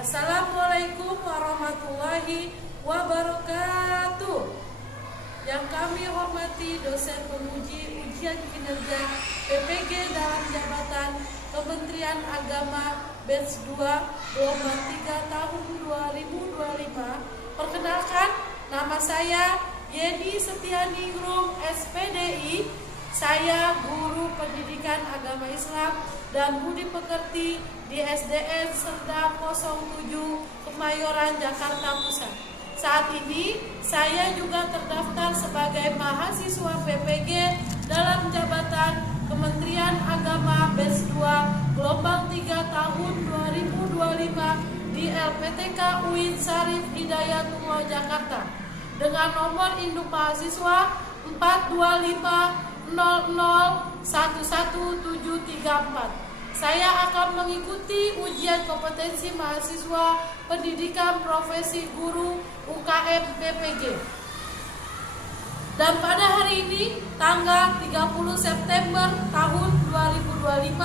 Assalamualaikum warahmatullahi wabarakatuh. Yang kami hormati dosen penguji ujian kinerja PPG dalam jabatan Kementerian Agama Batch 2 gelombang 3 tahun 2025. Perkenalkan, nama saya Yeni Setianingrum SPDI. Saya guru pendidikan agama Islam dan budi pekerti di SDN Serdang 07 Kemayoran, Jakarta Pusat. Saat ini saya juga terdaftar sebagai mahasiswa PPG dalam jabatan Kementerian Agama Batch 2 gelombang 3 tahun 2025 di LPTK UIN Syarif Hidayatullah, Jakarta dengan nomor induk mahasiswa 42500111734. Saya akan mengikuti ujian kompetensi mahasiswa pendidikan profesi guru UKM PPG. Dan pada hari ini, tanggal 30 September tahun 2025,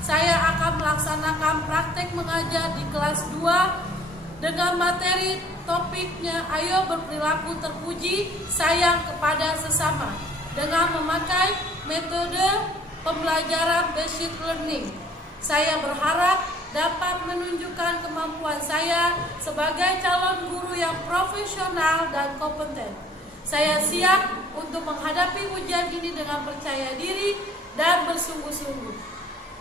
saya akan melaksanakan praktek mengajar di kelas 2 dengan materi topiknya ayo berperilaku terpuji, sayang kepada sesama, dengan memakai metode pembelajaran basic learning. Saya berharap dapat menunjukkan kemampuan saya sebagai calon guru yang profesional dan kompeten. Saya siap untuk menghadapi ujian ini dengan percaya diri dan bersungguh-sungguh.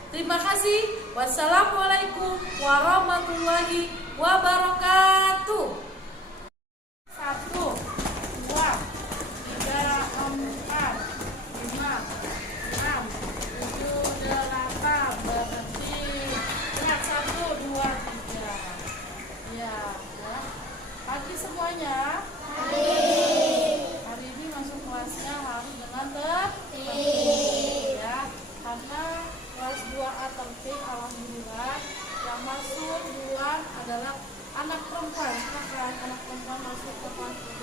Terima kasih. Wassalamualaikum warahmatullahi wabarakatuh. 1, 2, 3, 4, 5, 6, 7, 8, berhenti. Ingat 1, 2, 3. Ya. Pagi semuanya. Hari ini masuk kelasnya harus dengan tertib ya. Karena kelas 2A tertib, alhamdulillah. Yang masuk duluan adalah anak perempuan. Silakan anak perempuan masuk ke kelas 2.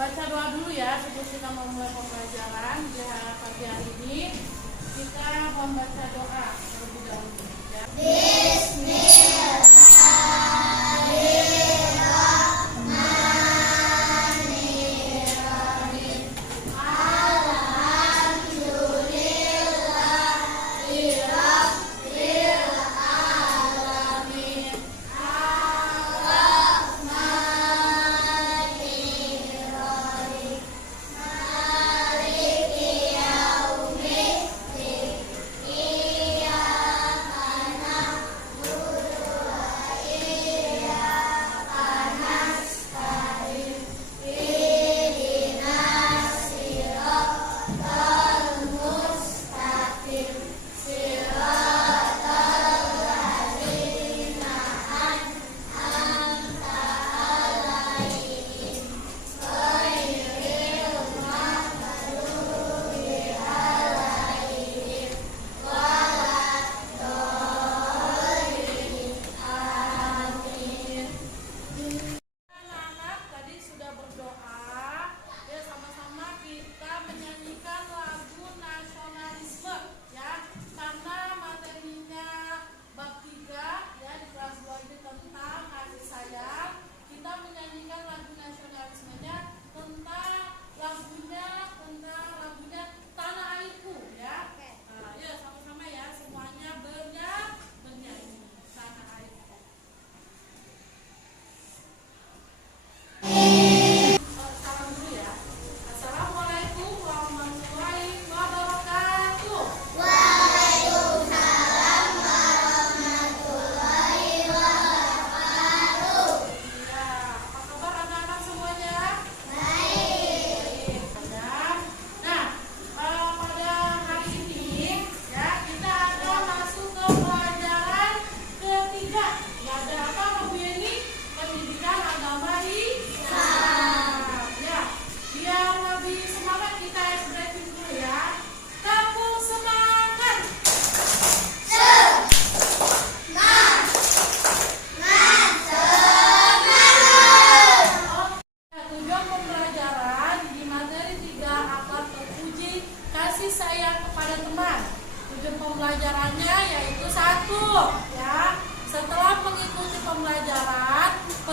Baca doa dulu ya sebelum kita memulai pembelajaran. Di pagi hari ini kita membaca doa terlebih dahulu ya.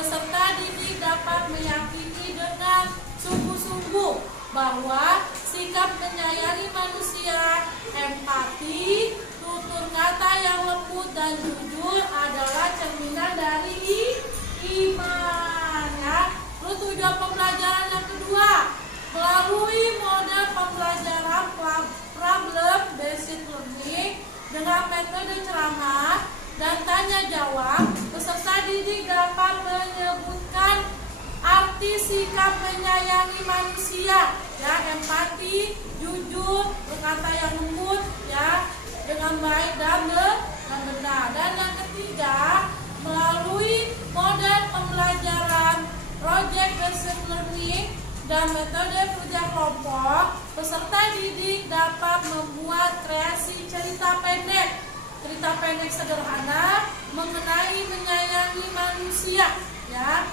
Peserta didik dapat meyakini dengan sungguh-sungguh bahwa sikap menyayangi manusia, empati, tutur kata yang lembut dan jujur adalah cerminan dari iman. Ya. Terus tujuan pembelajaran yang kedua, melalui model pembelajaran problem based learning dengan metode ceramah dan tanya jawab, peserta didik dapat menyebutkan arti sikap menyayangi manusia, ya, empati, jujur, berkata yang lembut, ya, dengan baik dan benar. Dan yang ketiga, melalui model pembelajaran project based learning dan metode kerja kelompok, peserta didik dapat membuat kreasi cerita pendek sederhana mengenai menyayangi manusia, ya.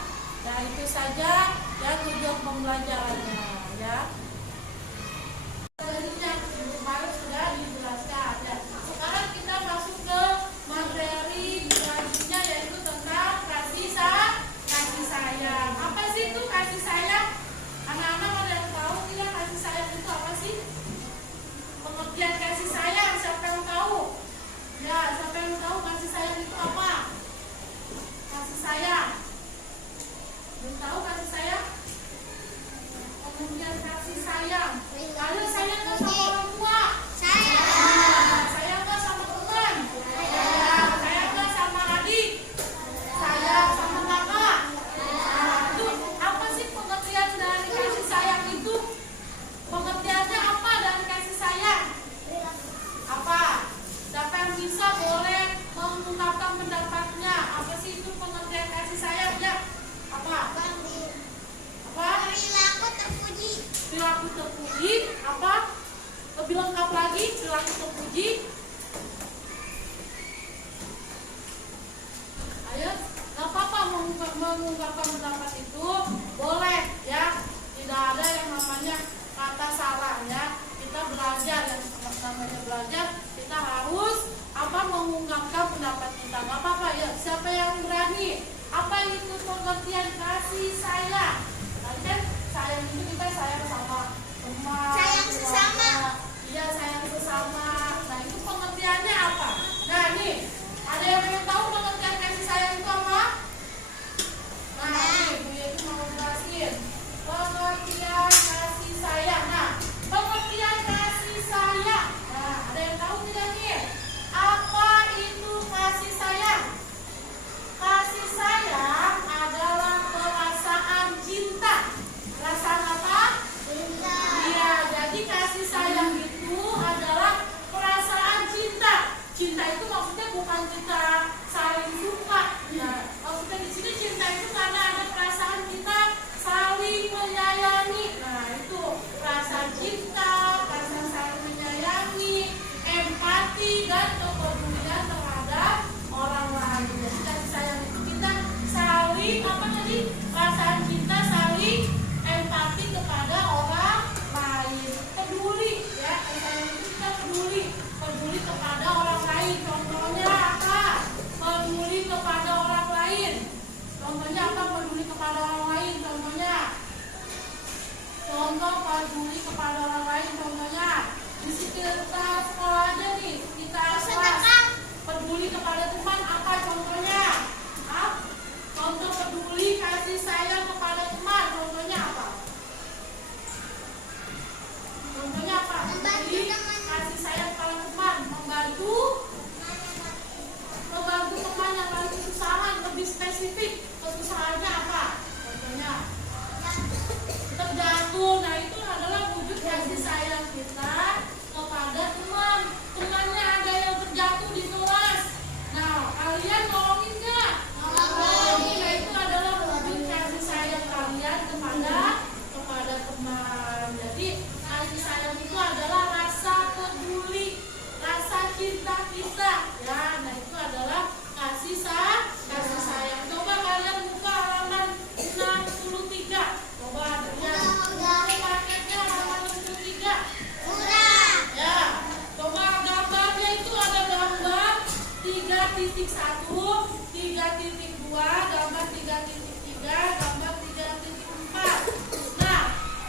Nah, itu saja ya tujuan pembelajarannya, ya. Tadi yang kemarin sudah dijelaskan, ya. Sekarang kita masuk ke materi selanjutnya, yaitu tentang kasih sayang. Apa sih itu kasih sayang? Anak-anak ada yang tahu tidak kasih sayang itu apa sih? Pengertian kasih sayang, siapa yang tahu? Ya, siapa yang tahu kasih sayang itu apa? Kasih sayang. Belum tahu kasih sayang? Pengertian kasih sayang. Kalian sayang nggak sama orang tua? Sayang. Sayang nggak sama teman? Sayang. Sayang nggak sama adik? Sayang sama kakak? Nah, itu apa sih pengertian dari kasih sayang itu? Pengertiannya apa dari kasih sayang? Apa? Siapa yang bisa boleh mengungkapkan pendapatnya? Apa sih itu pengertian kasih sayang, ya? Apa? Perilaku terpuji. Perilaku terpuji. Apa? Lebih lengkap lagi perilaku terpuji. Ayo, nggak apa-apa mengungkapkan pendapat itu boleh, ya. Tidak ada yang namanya kata salah, ya. Kita belajar, yang namanya belajar, kita harus mengungkapkan pendapat kita. Nggak apa-apa, ya. Siapa yang berani? Apa itu pengertian kasih sayang? Tadi kan sayang itu kita sayang sama teman, sayang sesama. Iya, sayang sesama. Nah, itu pengertiannya apa? Nah, nih, ada yang tahu pengertian kasih sayang itu apa? Nah, nih, Bu Yeti mau jelasin pengertian kasih sayang. Nah, pengertian kasih sayang. Nah, ada yang tahu tidak nih? Apa itu kasih sayang? Kasih sayang adalah perasaan cinta. Perasaan apa? Cinta. Iya, jadi kasih sayang itu adalah perasaan cinta. Cinta itu maksudnya bukan cinta saling suka. Nah, maksudnya di sini cinta itu karena ada perasaan kita saling menyayangi. Nah, itu perasaan cinta, perasaan saling menyayangi, empati dan kepedulian terhadap orang lain. Jadi kasih sayang itu kita saling perasaan cinta, saling empati kepada orang lain, peduli, ya. Kasih sayang itu kita peduli kepada orang lain. Contohnya apa? Peduli kepada orang lain. Contohnya apa? Peduli kepada orang lain. Contoh peduli kepada orang lain. Contohnya di sekitar sekolah aja nih, kita kelas peduli kepada teman. Apa contohnya? Contoh peduli kasih sayang kepada teman. Contohnya apa? Peduli kasih sayang kepada teman, membantu teman yang lagi kesusahan. Lebih spesifik, kesusahannya apa? Contohnya terjatuh. Nah, itu adalah wujud kasih sayang kita kepada temannya. Ada yang terjatuh di kelas. Nah, kalian nolongin nggak? Nolongin. Nah, itu adalah wujud kasih sayang kalian kepada teman. Jadi kasih sayang itu adalah rasa peduli, rasa cinta kita, ya. Nah, itu adalah kasih sayang. Coba kalian buka halaman 63. Coba lihat. Paketnya halaman 63. Ya. Coba gambarnya itu ada gambar 3.1, 3.2, gambar 3.3, gambar 3.4. Nah,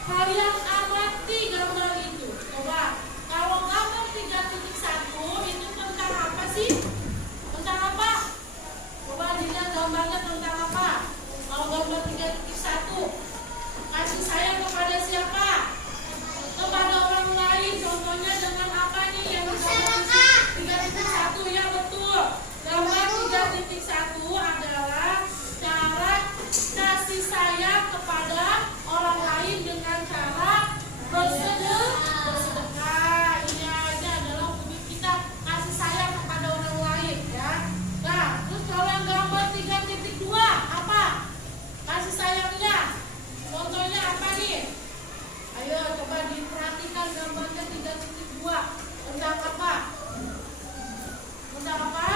kalian amati gambar itu. Coba, kalau gambar 3.1 itu tentang apa sih? Tentang apa? Coba dilihat gambarnya tentang apa? Kalau gambar 3.1, kasih sayang kepada siapa? Kepada orang lain. Contohnya dengan apa nih yang gambar 3.1? Ya betul. Gambar 3.1 adalah cara kasih sayang kepada orang lain dengan cara bersedekah. Ini aja adalah wujud kita kasih sayang kepada orang lain ya. Nah, terus kalau yang gambar 3.2 apa? Kasih sayangnya. Contohnya apa nih? Ayo coba diperhatikan gambarnya 3.2. Tentang apa? Tentang apa?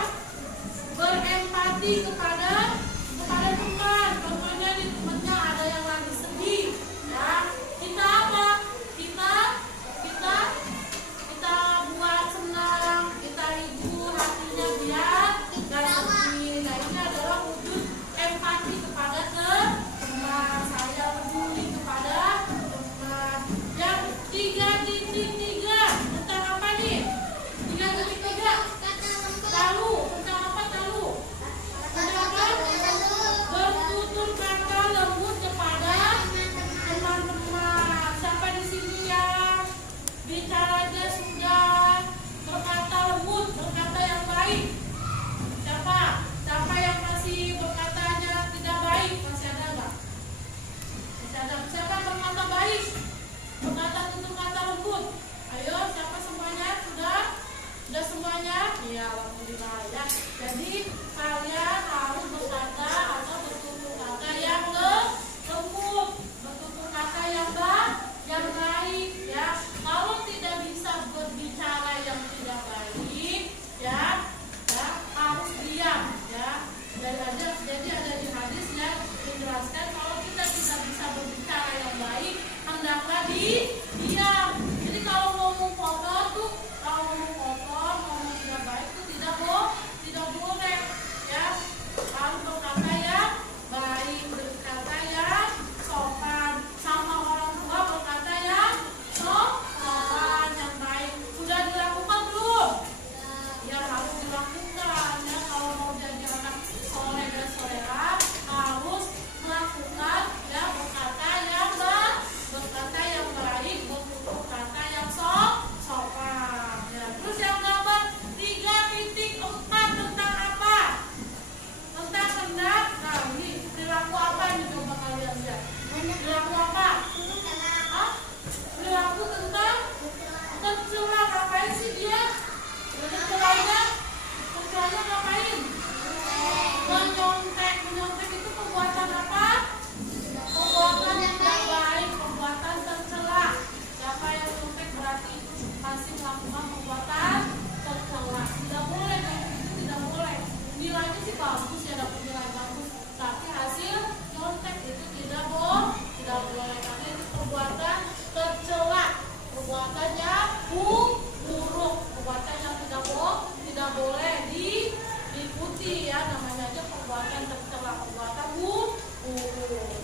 Berempati kepada teman. Contohnya di temannya ada yang lagi sedih, ya. Kita apa? Kita buat senang, kita hibur hatinya biar gak sedih. Nah, ini adalah wujud empati kepada teman. Saya peduli kepada teman. Yang 3.3 tentang apa nih? 3.3 tahu tentang apa? Tahu tentang apa? Bertutur kata lembut kepada teman-teman. Siapa di sini yang bicaranya sudah berkata lembut, berkata yang baik? Siapa yang masih berkatanya tidak baik? Masih ada nggak? Masih ada. Siapa yang berkata baik? Berkata tutur kata lembut. Ayo, siapa semuanya? Sudah semuanya? Iya, alhamdulillah ya. Jadi kalian harus berkata atau bertutur kata yang lembut, bertutur kata yang baik ya. Kalau tidak bisa berbicara yang tidak baik ya harus diam ya. Jadi ada di hadis yang menjelaskan kalau kita tidak bisa berbicara yang baik hendaklah diam. Jadi kalau ngomong kotor ngomong tidak baik itu tidak boleh ya. Harus berkata yang baik, berkata yang sopan, sama orang tua berkata yang sopan, yang baik. Sudah dilakukan belum? Ya harus dilakukan ya. Kalau mau jadi anak soleh dan soleha harus melakukan ya, berkata yang baik, bertutur kata yang sopan ya. Terus yang gambar 3.4 tentang apa? Tentang hendak. Nah, ini perilaku apa ini? Coba kalian lihat. Perilaku apa? Perilaku tentang tercela. Ngapain sih dia? Tercelanya ngapain? Menyontek itu perbuatan apa? Perbuatan yang tidak baik, perbuatan tercela. Siapa yang menyontek berarti masih melakukan perbuatan tercela. Tidak boleh, itu tidak boleh. Nilainya sih bagus ya, dapat nilai bagus. Tapi hasil nyontek itu tidak boleh karena itu perbuatan tercela, perbuatan yang buruk, perbuatan yang tidak boleh diikuti ya. Namanya aja perbuatan tercela, perbuatan buruk.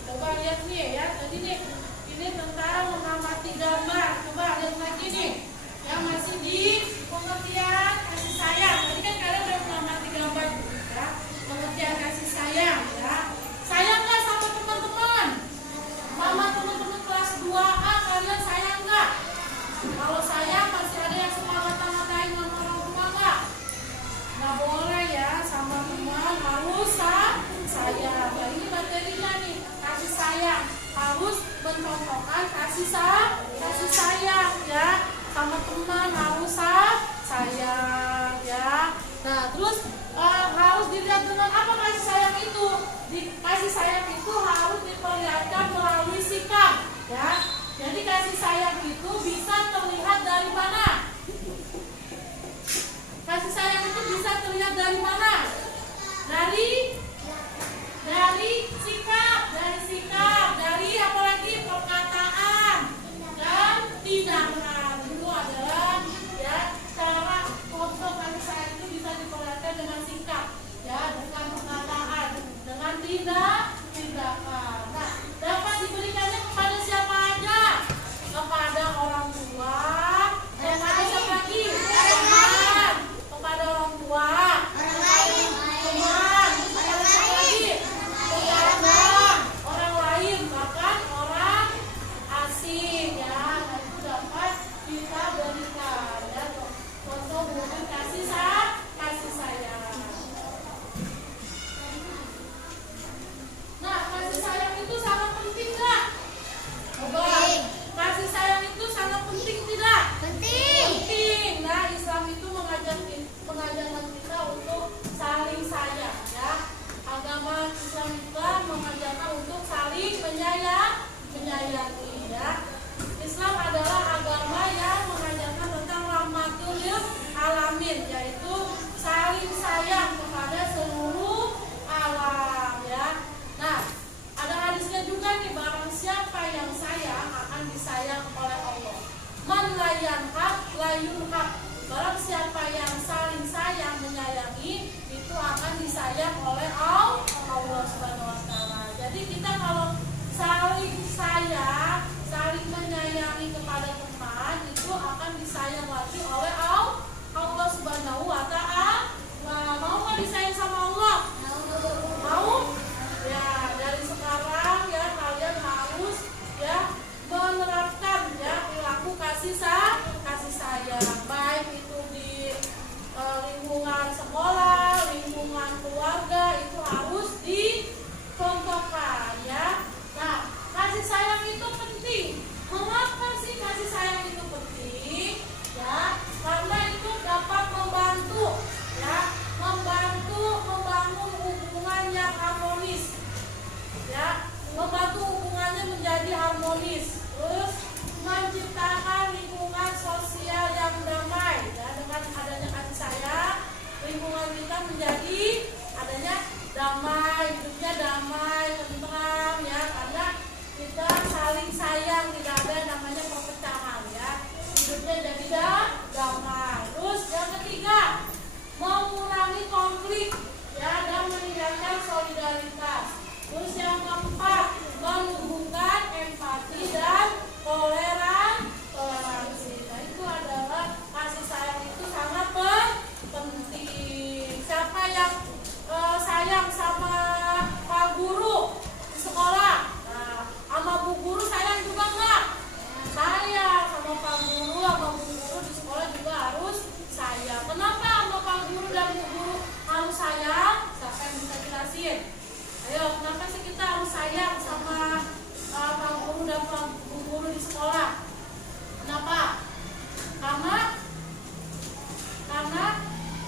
Coba lihat nih ya, tadi nih ini tentang mengamati gambar. Coba lihat lagi nih yang masih di pengertian kasih sayang. Tadi kan kalian udah mengamati gambar ya, pengertian kasih sayang ya. Sayang nggak sama teman-teman? Sama teman-teman kelas 2A kalian sayang nggak? Kalau sayang masih ada yang semangat-semangatin sama orang tua nggak? Nggak boleh ya, sama teman harus sayang. Nah, ini materinya nih, kasih sayang. Harus mencontohkan kasih sayang ya. Sama teman harus sayang. itu akan disayang lagi oleh Allah Subhanahu wa Ta'ala. Mau nggak disayang sama Allah? Mau? Ya, dari sekarang ya kalian harus ya menerapkan ya perilaku kasih sayang, baik itu di lingkungan sekolah, lingkungan keluarga, itu harus dicontohkan ya. Nah, kasih sayang itu penting. Mengapa sih kasih sayang itu penting? Ya, karena itu dapat membantu ya, membangun hubungan yang harmonis. Ya, membantu hubungannya menjadi harmonis. Terus menciptakan lingkungan sosial yang damai. Ya, dengan adanya kasih sayang, lingkungan kita menjadi adanya damai, hidupnya damai, tentram ya, karena kita saling sayang, tidak ada namanya perpecahan ya. Hidupnya jadi damai. Terus yang ketiga, mengurangi konflik ya dan meningkatkan solidaritas. Terus yang keempat, menumbuhkan empati dan toleransi. Nah, itu adalah kasih sayang itu sangat penting. Siapa yang sayang sama Pak Guru di sekolah? Nah, sama Bu Guru sayang juga enggak? Sayang. Sama Pak Guru, sama Bu Guru di sekolah juga harus sayang. Kenapa sama Pak Guru dan Bu Guru harus sayang? Siapa yang bisa jelasin? Ayo, kenapa sih kita harus sayang sama Pak Guru dan Bu Guru di sekolah? Kenapa? Karena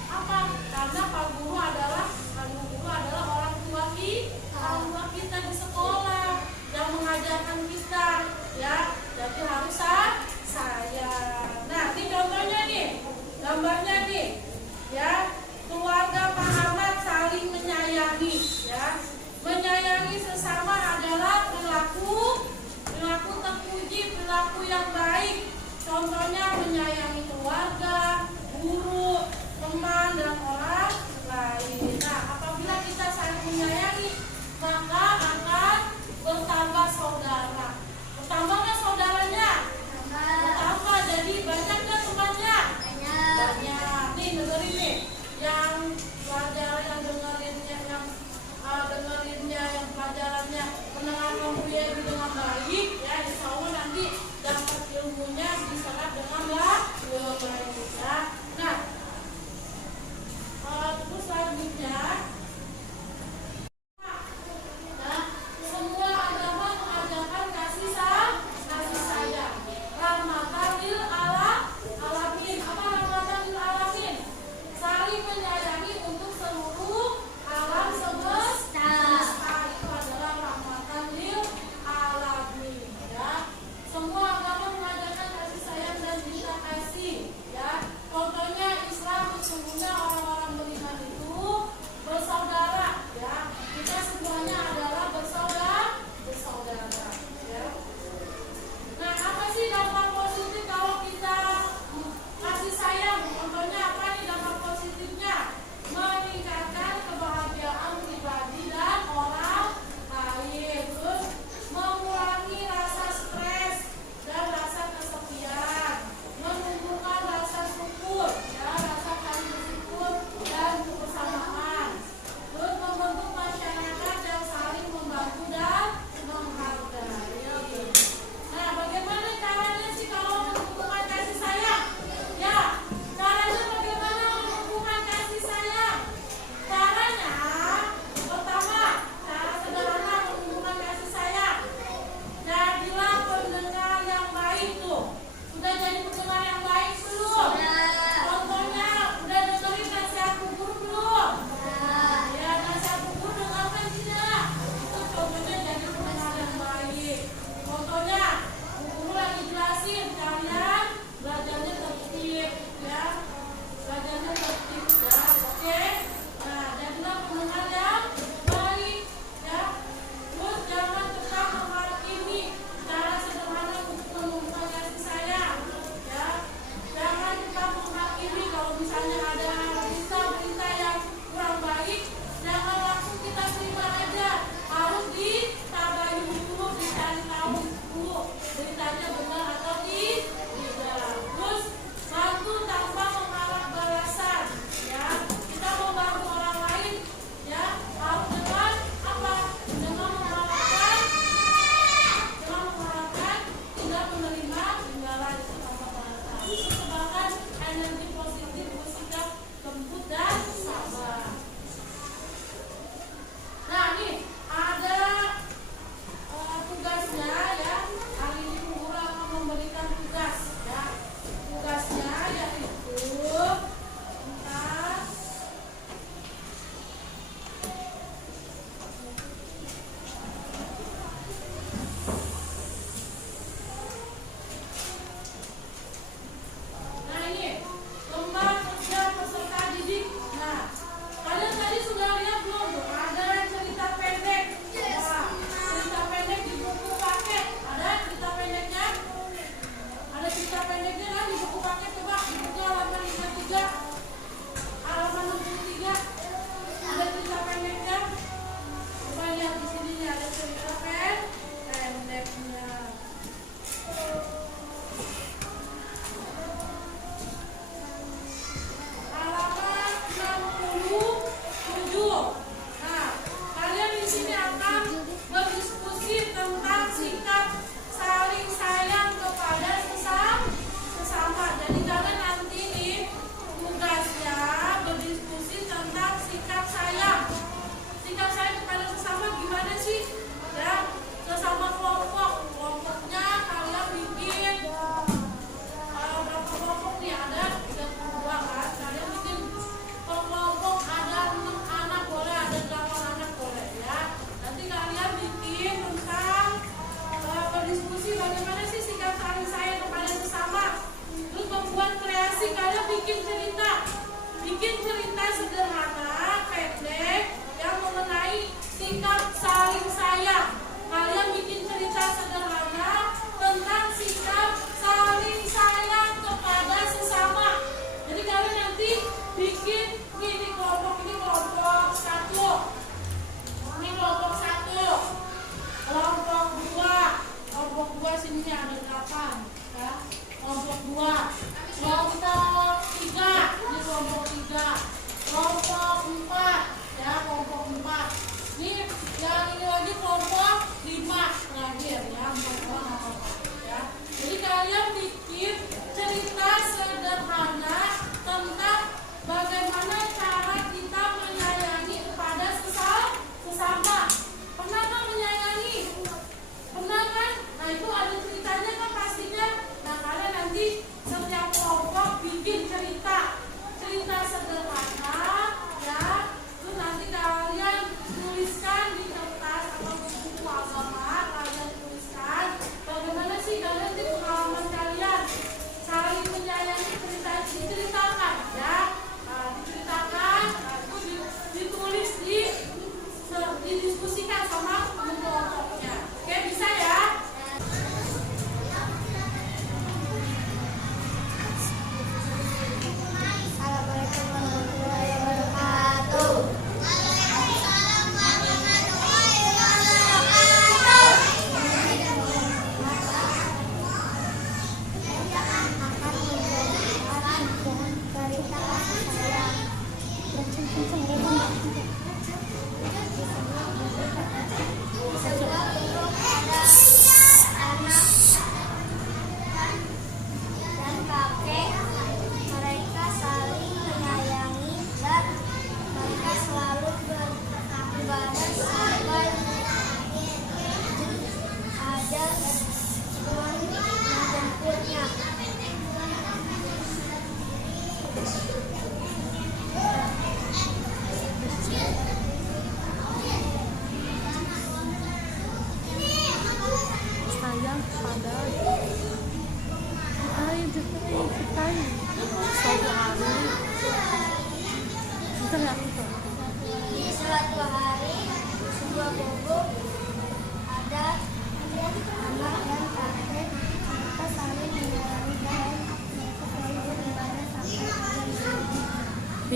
apa? Karena Pak Guru adalah orang tua kita di sekolah yang mengajarkan kita ya. Jadi harus sayang. Nah, ini contohnya nih, gambarnya nih ya. Keluarga Pak Ahmad saling menyayangi ya. Menyayangi sesama adalah perilaku terpuji, perilaku yang baik. Contohnya menyayangi keluarga, guru, teman, dan orang lain. Nah, apabila kita saling menyayangi, maka akan bertambah saudara. Bertambah nggak saudaranya? Bertambah. Jadi banyak nggak temannya? Banyak. Nih, dengerin nih. Yang pelajaran yang dengerinnya yang pelajarannya mendengarkan kuliah itu dengan baik ya, insya Allah nanti dapat ilmunya diserap dengan baik ya. Nah, terus selanjutnya semua agama mengajarkan kasih sayang. Rahmatan lil alamin. Apa rahmatan lil alamin? Saling menyayangi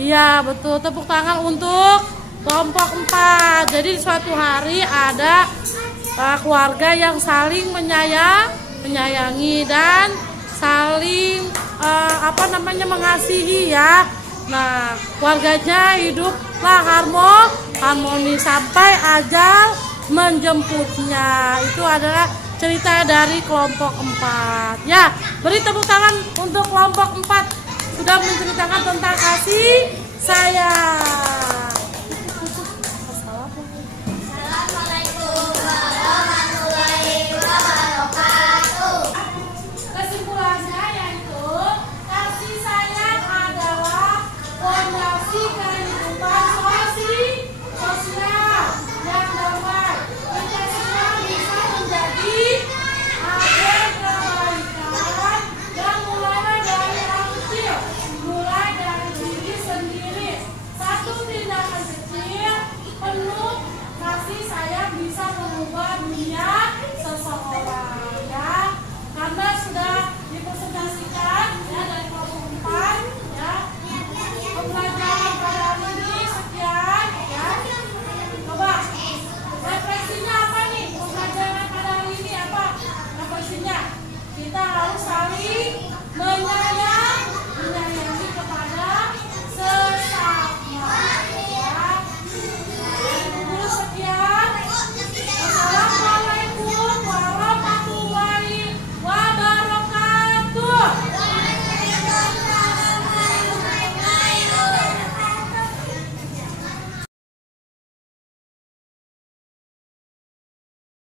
Iya betul, tepuk tangan untuk kelompok 4. Jadi suatu hari ada keluarga yang saling menyayangi dan saling mengasihi ya. Nah, keluarganya hiduplah harmoni sampai ajal menjemputnya. Itu adalah cerita dari kelompok 4. Ya, beri tepuk tangan untuk kelompok 4 sudah menceritakan tentang kasih sayang.